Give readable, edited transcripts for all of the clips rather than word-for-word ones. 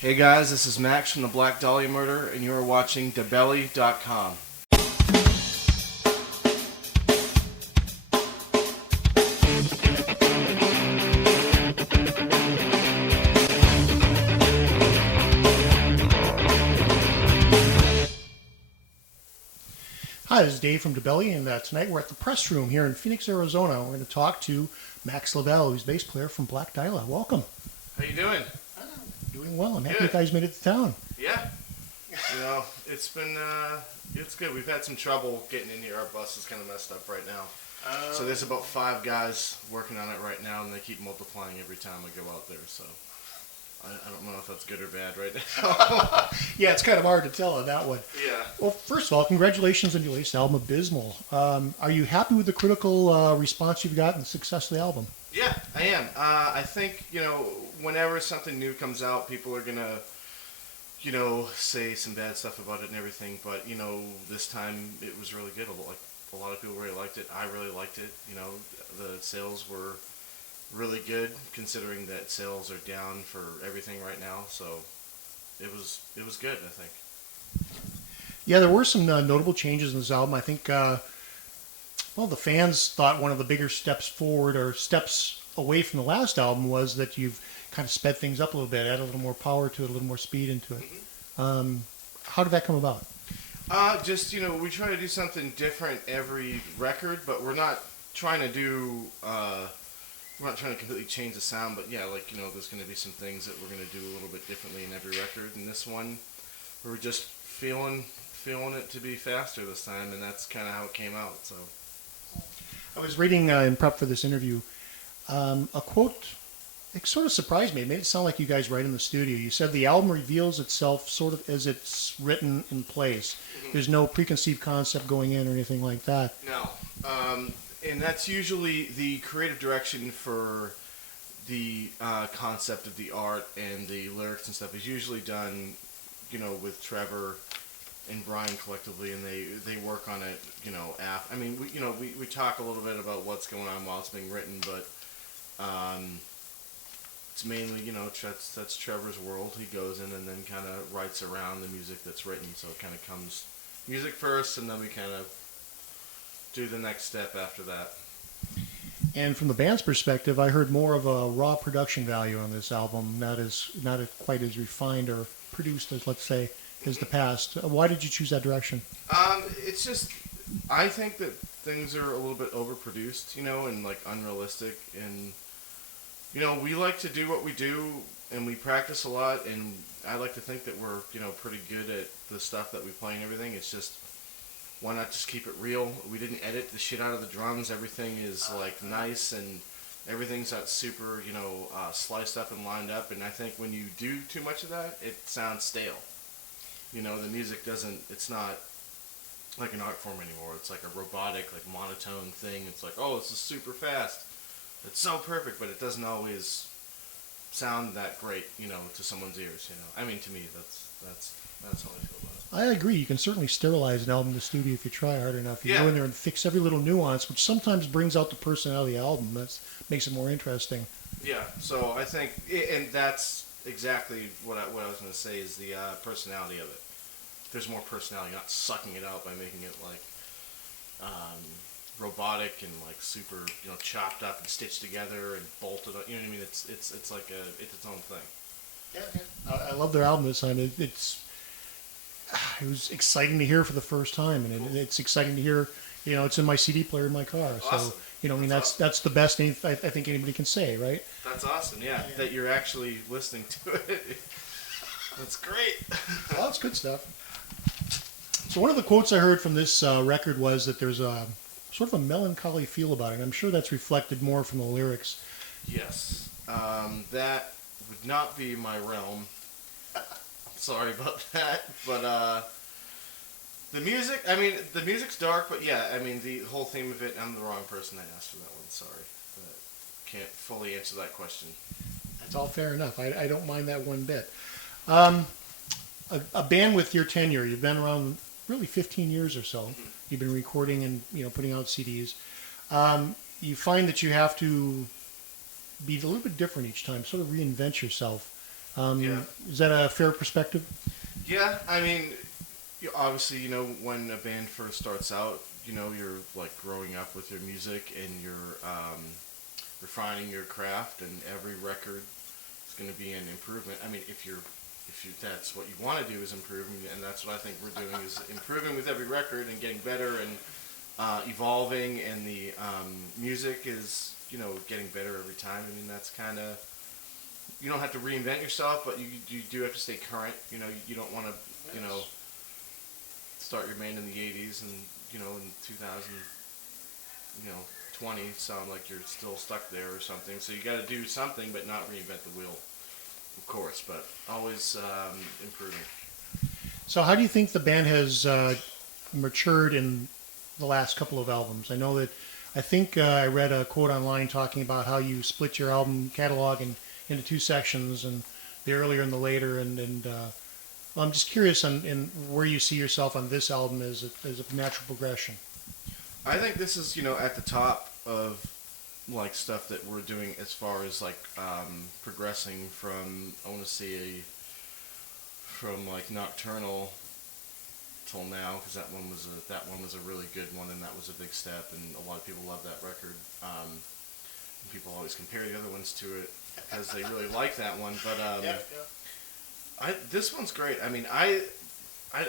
Hey guys, this is Max from the Black Dahlia Murder, and you are watching DaBelly.com. Hi, this is Dave from DaBelly, and tonight we're at the press room here in Phoenix, Arizona. We're going to talk to Max Lavelle, who's bass player from Black Dahlia. Welcome. How you doing? Doing well. I'm happy Good. you guys made it to town. Yeah. You know, it's been, it's good. We've had some trouble getting in here. Our bus is kind of messed up right now. So there's about 5 guys working on it right now, and they keep multiplying every time we go out there, so I don't know if that's good or bad right now. Yeah, it's kind of hard to tell on that one. Yeah. Well, first of all, congratulations on your latest album, Abysmal. Are you happy with the critical response you've got and the success of the album? Yeah, I am. I think, whenever something new comes out, people are going to, say some bad stuff about it and everything. But, this time it was really good. A lot of people really liked it. I really liked it. The sales were really good considering that sales are down for everything right now. So it was good, I think. Yeah, there were some notable changes in this album. I think, the fans thought one of the bigger steps forward or steps away from the last album was that you've kind of sped things up a little bit, added a little more power to it, a little more speed into it. How did that come about? We try to do something different every record, but we're not trying to do, we're not trying to completely change the sound, but yeah, there's going to be some things that we're going to do a little bit differently in every record. And this one, we were just feeling it to be faster this time, and that's kind of how it came out, so. I was reading in prep for this interview a quote. It sort of surprised me. It made it sound like you guys write in the studio. You said the album reveals itself sort of as it's written in place. Mm-hmm. There's no preconceived concept going in or anything like that. No. And that's usually the creative direction for the concept of the art and the lyrics and stuff is usually done, with Trevor and Brian collectively, and they work on it, after. I mean, we talk a little bit about what's going on while it's being written, but it's mainly, that's Trevor's world. He goes in and then kind of writes around the music that's written, so it kind of comes music first, and then we kind of do the next step after that. And from the band's perspective, I heard more of a raw production value on this album, not quite as refined or produced as, let's say, as the past. Why did you choose that direction? It's just, I think that things are a little bit overproduced, and unrealistic, and we like to do what we do, and we practice a lot, and I like to think that we're pretty good at the stuff that we play and everything. It's just, why not just keep it real? We didn't edit the shit out of the drums. Everything is nice, and everything's not super sliced up and lined up. And I think when you do too much of that, it sounds stale. The music doesn't. It's not like an art form anymore. It's like a robotic, monotone thing. It's like, oh, this is super fast. It's so perfect, but it doesn't always sound that great, to someone's ears. I mean, to me, that's how I feel about it. I agree. You can certainly sterilize an album in the studio if you try hard enough. You go in there and fix every little nuance, which sometimes brings out the personality of the album. That makes it more interesting. Yeah, so I think, and that's exactly what I was going to say is the personality of it. There's more personality, not sucking it out by making it robotic and super chopped up and stitched together and bolted up. You know what I mean? It's its own thing. Yeah. I love their album this time. It was exciting to hear for the first time, and it's exciting to hear. It's in my CD player in my car. Awesome. So that's the best thing I think anybody can say, right? That's awesome. Yeah, that you're actually listening to it. That's great. Well, that's good stuff. So one of the quotes I heard from this record was that there's a sort of a melancholy feel about it. I'm sure that's reflected more from the lyrics. Yes, that would not be my realm. Sorry about that, but the music, the music's dark, but yeah, the whole theme of it, I'm the wrong person to ask for that one, sorry. But can't fully answer that question. That's all fair enough. I don't mind that one bit. A band with your tenure, you've been around really 15 years or so. Mm-hmm. You've been recording and putting out CDs. You find that you have to be a little bit different each time, sort of reinvent yourself. Yeah. Is that a fair perspective? Yeah, I mean, obviously, when a band first starts out, you're like growing up with your music and you're refining your craft, and every record is going to be an improvement. I mean, if that's what you want to do is improving, and that's what I think we're doing is improving with every record and getting better and evolving, and the music is getting better every time. I mean, that's kind of, you don't have to reinvent yourself, but you do have to stay current. You don't want to start your band in the 80s and in 2000 20 sound like you're still stuck there or something. So you got to do something, but not reinvent the wheel, of course, but always improving. So how do you think the band has matured in the last couple of albums? I think I read a quote online talking about how you split your album catalog into two sections, and the earlier and the later, and well, I'm just curious in where you see yourself on this album as a natural progression. I think this is, at the top of like stuff that we're doing as far as like progressing from, I want to say, from like Nocturnal till now, because that one was a really good one, and that was a big step, and a lot of people love that record. And people always compare the other ones to it because they really like that one, but this one's great. I mean, I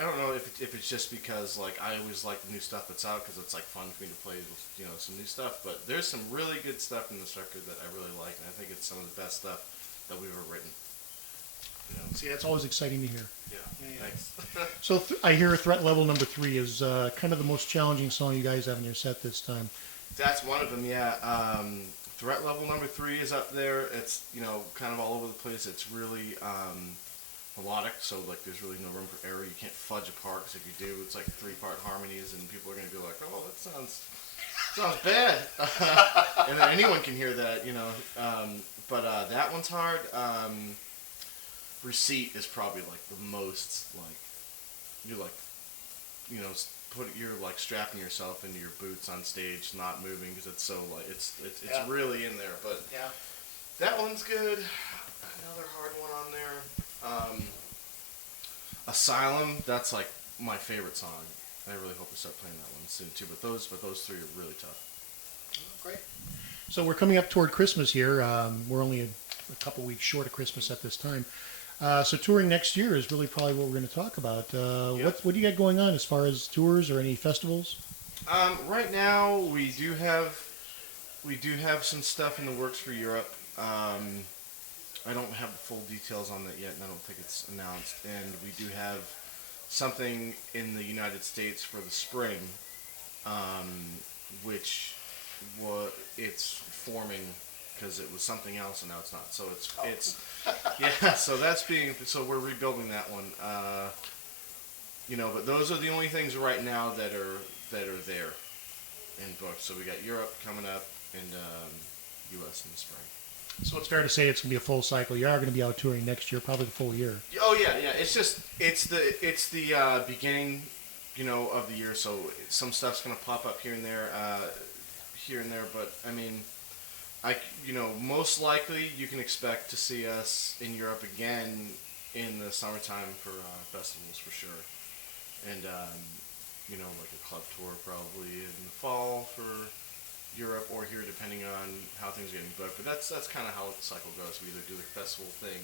don't know if it's just because like I always like the new stuff that's out because it's like fun for me to play with some new stuff, but there's some really good stuff in this record that I really like, and I think it's some of the best stuff that we've ever written. See, that's always exciting to hear. Yeah. Thanks. So I hear Threat Level number 3 is kind of the most challenging song you guys have in your set this time. That's one of them, yeah. Threat Level number 3 is up there. It's kind of all over the place. It's really melodic, so like there's really no room for error. You can't fudge a part, because if you do, it's like 3-part harmonies, and people are going to be like, "Oh, that sounds bad," and then anyone can hear that, But that one's hard. Receipt is probably like the most like you're like you're like strapping yourself into your boots on stage, not moving, because it's so like it's really in there. But Yeah. that one's good. Another hard one on there. Asylum, that's like my favorite song. I really hope to start playing that one soon too. But those 3 are really tough. Great. So we're coming up toward Christmas here. We're only a couple weeks short of Christmas at this time. So touring next year is really probably what we're going to talk about. What do you got going on as far as tours or any festivals? Right now we do have some stuff in the works for Europe. I don't have the full details on that yet, and I don't think it's announced. And we do have something in the United States for the spring, which it's forming, because it was something else and now it's not. So it's yeah. So we're rebuilding that one. But those are the only things right now that are there in book. So we got Europe coming up and U.S. in the spring. So it's fair to say it's going to be a full cycle. You are going to be out touring next year, probably the full year. Oh yeah. It's the beginning, of the year. So some stuff's going to pop up here and there. But I mean, most likely you can expect to see us in Europe again in the summertime for festivals for sure, and like a club tour probably in the fall for Europe or here, depending on how things are getting booked. But that's kind of how the cycle goes. We either do the festival thing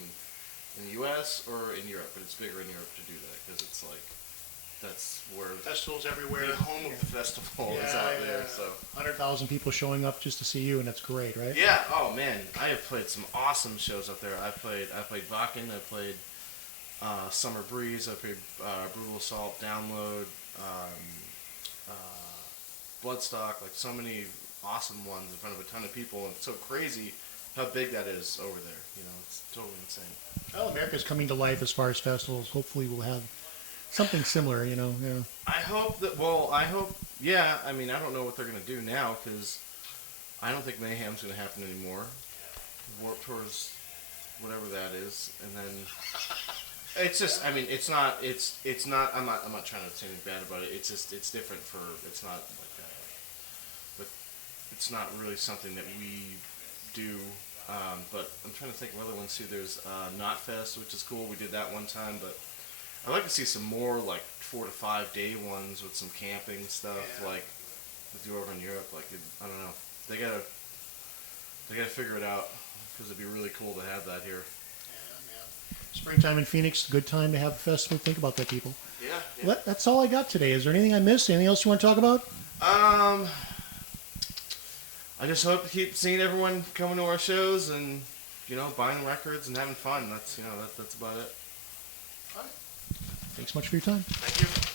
in the U.S. or in Europe, but it's bigger in Europe to do that because it's like that's where festivals everywhere. The home of the festival is out there. So 100,000 people showing up just to see you, and that's great, right? Yeah. Oh man, I have played some awesome shows up there. I played Vakken. I played Summer Breeze. I played Brutal Assault, Download, Bloodstock. Like so many awesome ones in front of a ton of people, and it's so crazy how big that is over there. It's totally insane. Well, America's coming to life as far as festivals. Hopefully we'll have something similar, Yeah. I hope that, yeah, I mean, I don't know what they're going to do now, because I don't think Mayhem's going to happen anymore. Warped Tour's, whatever that is, and then it's just, I mean, it's not, I'm not trying to say anything bad about it. It's just, it's different it's not like that. But it's not really something that we do. But I'm trying to think of other ones too. There's Knotfest, which is cool. We did that one time, but I'd like to see some more like 4 to 5 day ones with some camping stuff, like we do over in Europe. Like I don't know, they gotta figure it out because it'd be really cool to have that here. Springtime in Phoenix, good time to have a festival. Think about that, people. Yeah. Well, that's all I got today. Is there anything I missed? Anything else you want to talk about? I just hope to keep seeing everyone coming to our shows and buying records and having fun. That's that's about it. Thanks much for your time. Thank you.